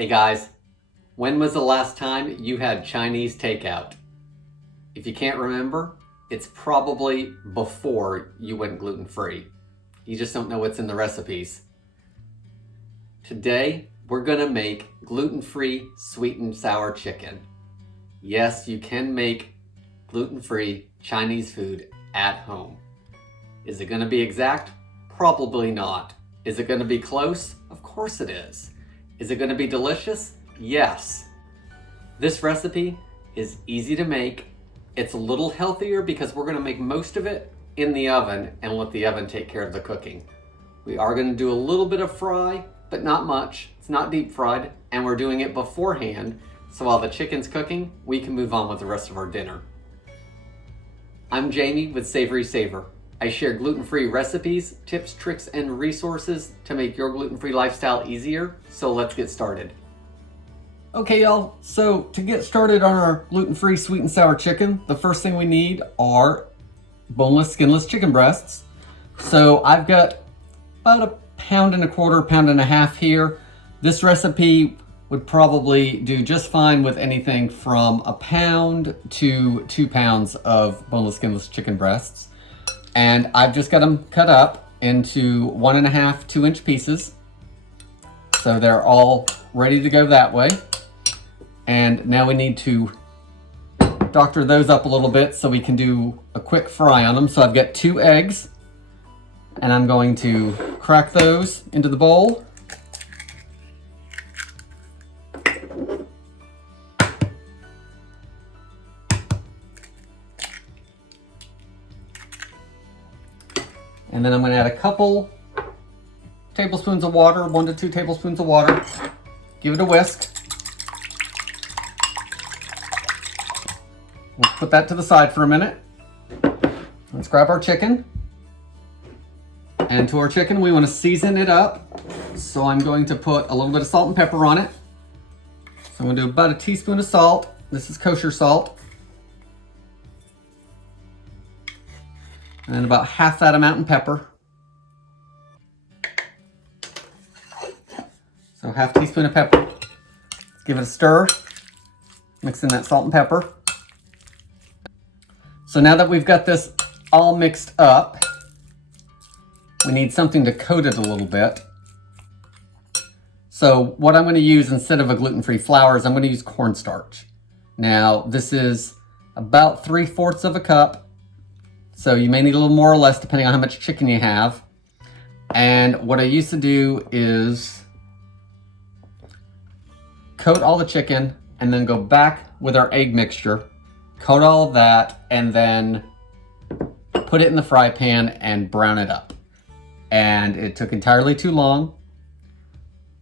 Hey guys, when was the last time you had Chinese takeout? If you can't remember, it's probably before you went gluten-free. You just don't know what's in the recipes. Today, we're gonna make gluten-free sweet and sour chicken. Yes, you can make gluten-free Chinese food at home. Is it gonna be exact? Probably not. Is it gonna be close? Of course it is. Is it gonna be delicious? Yes. This recipe is easy to make. It's a little healthier because we're gonna make most of it in the oven and let the oven take care of the cooking. We are gonna do a little bit of fry, but not much. It's not deep fried, and we're doing it beforehand, so while the chicken's cooking, we can move on with the rest of our dinner. I'm Jamie with SavorySaver. I share gluten-free recipes, tips, tricks, and resources to make your gluten-free lifestyle easier, so let's get started. Okay y'all, so to get started on our gluten-free sweet and sour chicken, the first thing we need are boneless, skinless chicken breasts. So I've got about 1.25 pounds, 1.5 pounds here. This recipe would probably do just fine with anything from 1 pound to 2 pounds of boneless, skinless chicken breasts. And I've just got them cut up into 1.5 2-inch pieces. So they're all ready to go that way. And now we need to doctor those up a little bit so we can do a quick fry on them. So I've got 2 eggs and I'm going to crack those into the bowl. And then I'm going to add a couple tablespoons of water, 1 to 2 tablespoons of water. Give it a whisk. We'll put that to the side for a minute. Let's grab our chicken. And to our chicken, we want to season it up. So I'm going to put a little bit of salt and pepper on it. So I'm going to do about 1 teaspoon of salt. This is kosher salt. And then about half that amount in pepper. So 1/2 teaspoon of pepper. Let's give it a stir. Mix in that salt and pepper. So now that we've got this all mixed up, we need something to coat it a little bit. So what I'm going to use instead of a gluten-free flour is I'm going to use cornstarch. Now this is about 3/4 of a cup. So you may need a little more or less depending on how much chicken you have. And what I used to do is coat all the chicken and then go back with our egg mixture, coat all of that, and then put it in the fry pan and brown it up. And it took entirely too long.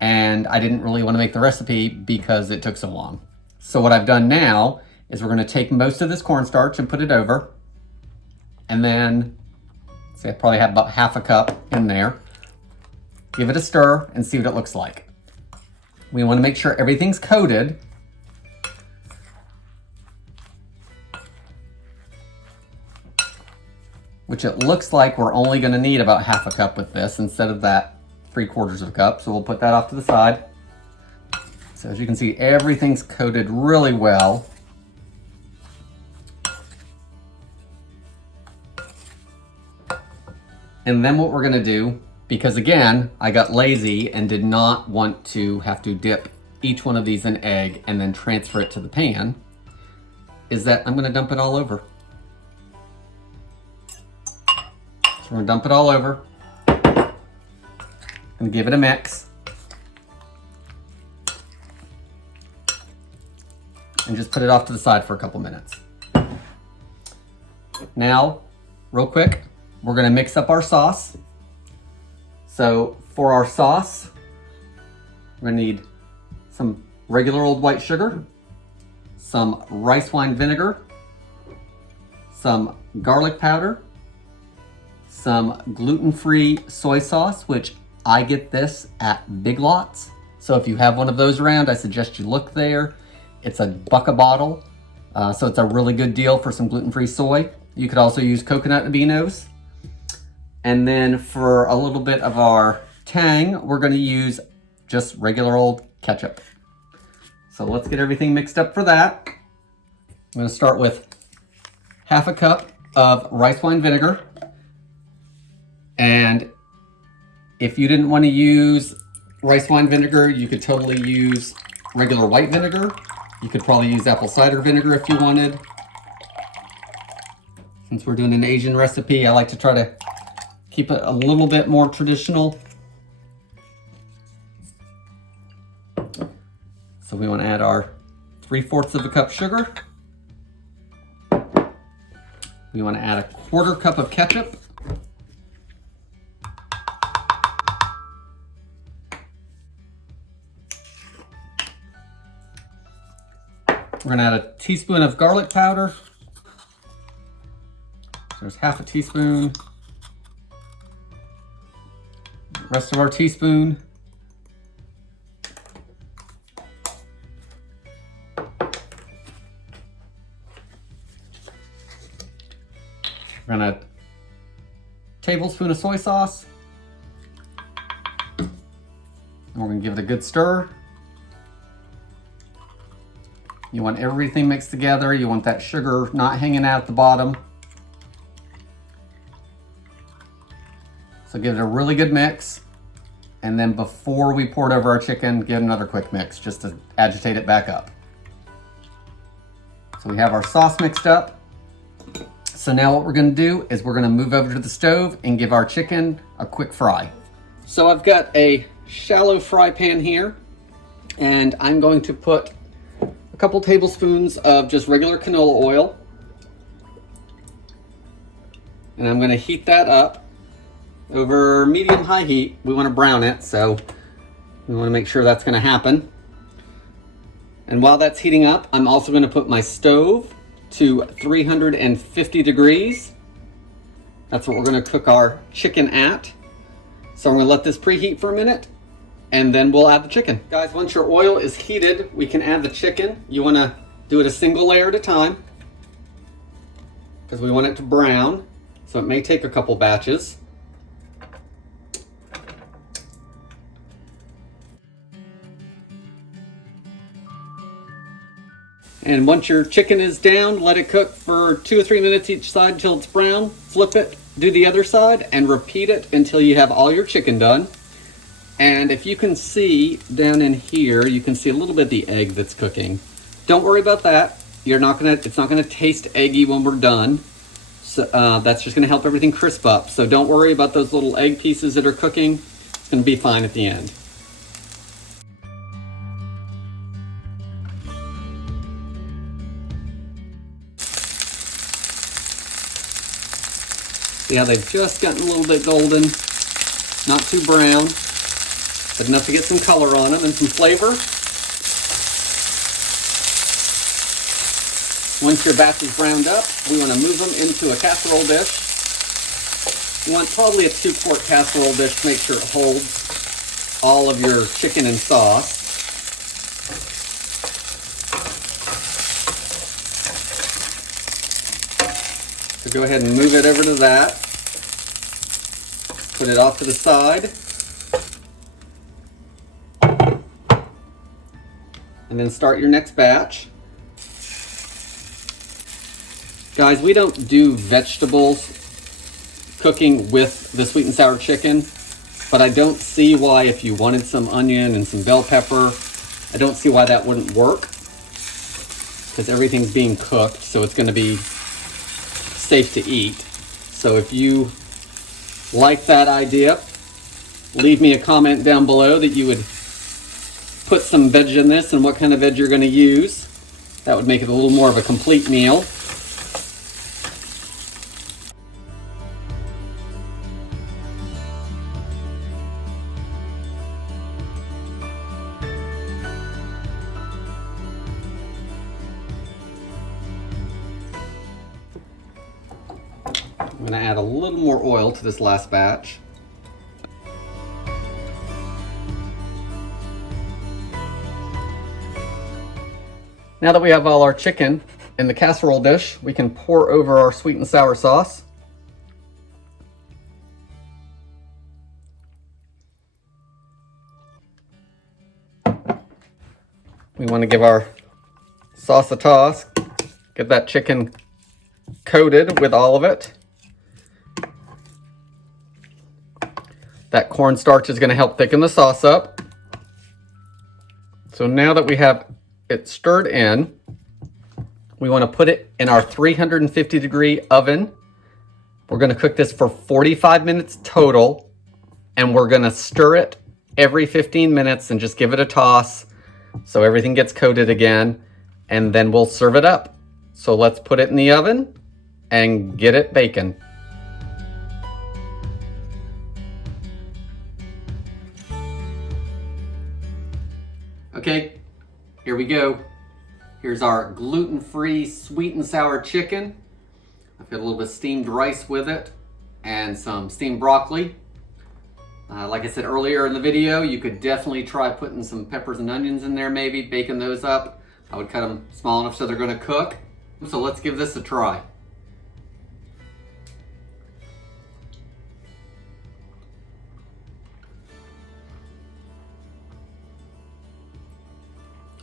And I didn't really want to make the recipe because it took so long. So what I've done now is we're going to take most of this cornstarch and put it over. And then, say I probably have about 1/2 cup in there. Give it a stir and see what it looks like. We want to make sure everything's coated. Which it looks like we're only going to need about 1/2 cup with this instead of that 3/4 of a cup. So we'll put that off to the side. So as you can see, everything's coated really well. And then what we're gonna do, because again, I got lazy and did not want to have to dip each one of these in egg and then transfer it to the pan, is that I'm gonna dump it all over. So we're gonna dump it all over. And give it a mix. And just put it off to the side for a couple minutes. Now, real quick, we're gonna mix up our sauce. So for our sauce, we're gonna need some regular old white sugar, some rice wine vinegar, some garlic powder, some gluten-free soy sauce, which I get this at Big Lots. So if you have one of those around, I suggest you look there. It's $1 a bottle, so it's a really good deal for some gluten-free soy. You could also use coconut aminos. And then for a little bit of our tang, we're gonna use just regular old ketchup. So let's get everything mixed up for that. I'm going to start with half a cup of rice wine vinegar. And if you didn't want to use rice wine vinegar, you could totally use regular white vinegar. You could probably use apple cider vinegar if you wanted. Since we're doing an Asian recipe, I like to try to keep it a little bit more traditional. So we want to add our 3/4 of a cup sugar. We want to add a 1/4 cup of ketchup. We're going to add a teaspoon of garlic powder. There's half a teaspoon. Rest of our teaspoon. We're gonna add a tablespoon of soy sauce. And we're gonna give it a good stir. You want everything mixed together. You want that sugar not hanging out at the bottom. So give it a really good mix. And then before we pour it over our chicken, give it another quick mix just to agitate it back up. So we have our sauce mixed up. So now what we're gonna do is we're gonna move over to the stove and give our chicken a quick fry. So I've got a shallow fry pan here, and I'm going to put a couple tablespoons of just regular canola oil. And I'm gonna heat that up over medium-high heat. We wanna brown it, so we wanna make sure that's gonna happen. And while that's heating up, I'm also gonna put my stove to 350 degrees. That's what we're gonna cook our chicken at. So I'm gonna let this preheat for a minute, and then we'll add the chicken. Guys, once your oil is heated, we can add the chicken. You wanna do it a single layer at a time, because we want it to brown, so it may take a couple batches. And once your chicken is down, let it cook for 2 or 3 minutes each side until it's brown. Flip it, do the other side, and repeat it until you have all your chicken done. And if you can see down in here, you can see a little bit of the egg that's cooking. Don't worry about that. It's not gonna taste eggy when we're done. So that's just gonna help everything crisp up. So don't worry about those little egg pieces that are cooking. It's gonna be fine at the end. See how they've just gotten a little bit golden, not too brown, but enough to get some color on them and some flavor. Once your batch is browned up, we want to move them into a casserole dish. You want probably a 2-quart casserole dish to make sure it holds all of your chicken and sauce. So go ahead and move it over to that. Put it off to the side. And then start your next batch. Guys, we don't do vegetables cooking with the sweet and sour chicken, but I don't see why, if you wanted some onion and some bell pepper, I don't see why that wouldn't work, because everything's being cooked, so it's going to be safe to eat. So if you like that idea, leave me a comment down below that you would put some veg in this and what kind of veg you're going to use. That would make it a little more of a complete meal. I'm going to add a little more oil to this last batch. Now that we have all our chicken in the casserole dish, we can pour over our sweet and sour sauce. We want to give our sauce a toss. Get that chicken coated with all of it. That cornstarch is going to help thicken the sauce up. So now that we have it stirred in, we want to put it in our 350-degree oven. We're going to cook this for 45 minutes total, and we're going to stir it every 15 minutes and just give it a toss so everything gets coated again, and then we'll serve it up. So let's put it in the oven and get it baking. Okay, here we go. Here's our gluten-free sweet and sour chicken. I've got a little bit of steamed rice with it and some steamed broccoli. Like I said earlier in the video, you could definitely try putting some peppers and onions in there, maybe baking those up. I would cut them small enough so they're going to cook. So let's give this a try.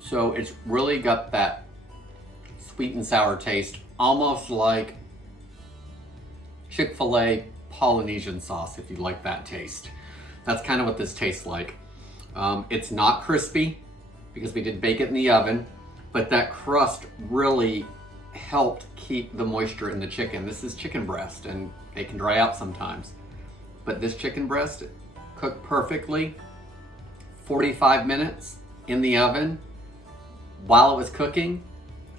So it's really got that sweet and sour taste, almost like Chick-fil-A Polynesian sauce, if you like that taste. That's kind of what this tastes like. It's not crispy because we did bake it in the oven, but that crust really helped keep the moisture in the chicken. This is chicken breast and they can dry out sometimes. But this chicken breast cooked perfectly, 45 minutes in the oven. While it was cooking,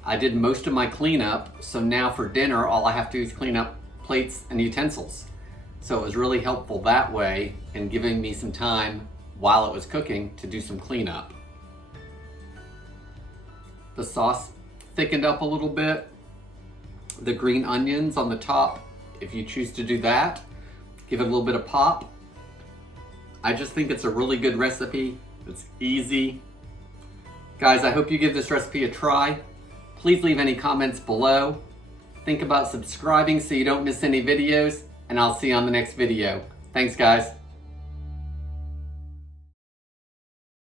I did most of my cleanup, so now for dinner, all I have to do is clean up plates and utensils. So it was really helpful that way in giving me some time while it was cooking to do some cleanup. The sauce thickened up a little bit. The green onions on the top, if you choose to do that, give it a little bit of pop. I just think it's a really good recipe. It's easy. Guys, I hope you give this recipe a try. Please leave any comments below. Think about subscribing so you don't miss any videos, and I'll see you on the next video. Thanks, guys.